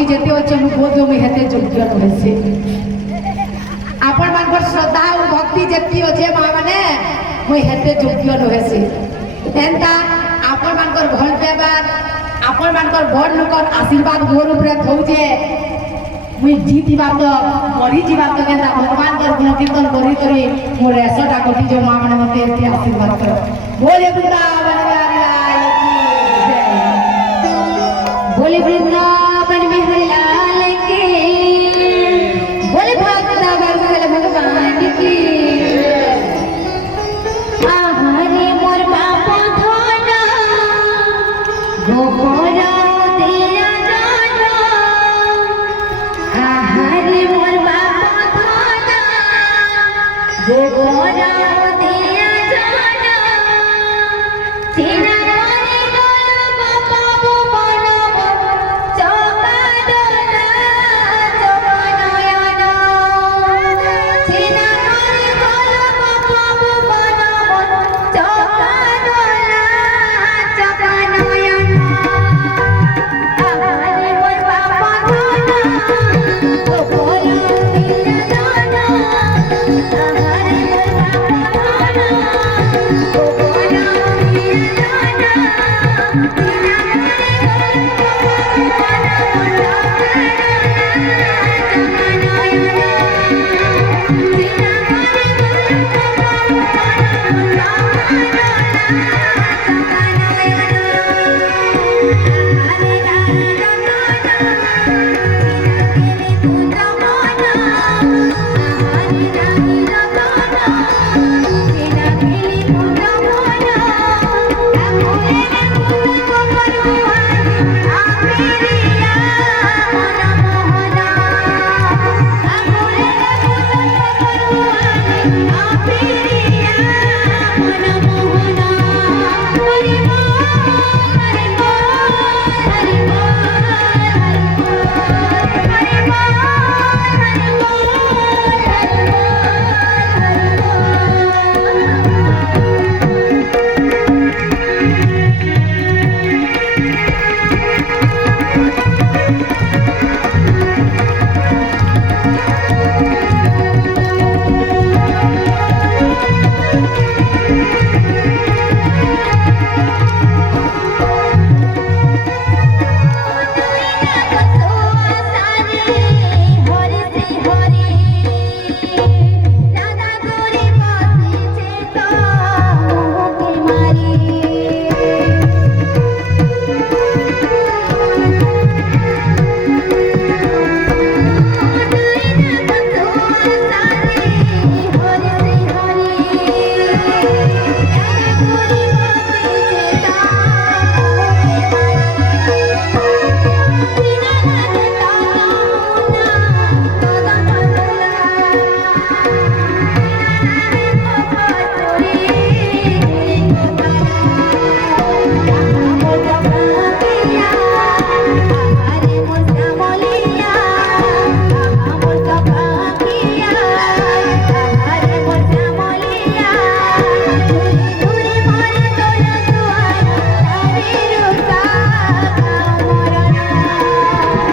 ভক্তি যেতে হচ্ছে বোধ জমি হেতে যোগ্য হয়েছে আপন মানকর শ্রদ্ধা ও ভক্তি যেতি আছে মা মানে মুই হেতে যোগ্য হয়েছে এন্তা আপন মানকর ভাল ব্যবহার আপন মানকর বড় লোকর আশীর্বাদ মোর উপরে থৌছে মুই জিতিবা তো মরি ଯିବା ତ କେନ୍ତା ଭଗବାନଙ୍କର ଗୁଣ କୀର୍ତ୍ତନ କରି କରି ମୋର 100ଟା କୋଟି ଯୋଉ ମା ମାନେ ମତେ ଏତେ ଆଶୀର୍ବାଦ କର ବୋଲେ ବୃନ୍ଦାବନ ବିହାରୀ ଲାଲ କି बोले वृंदावन बिहारी लाल के बोले भक्तवत्सल भगवान की आहारे मोर बापा धना गोपरा तेरा जाना आहारे मोर बापा धना गोपरा तेरा जाना तेरा Yeah.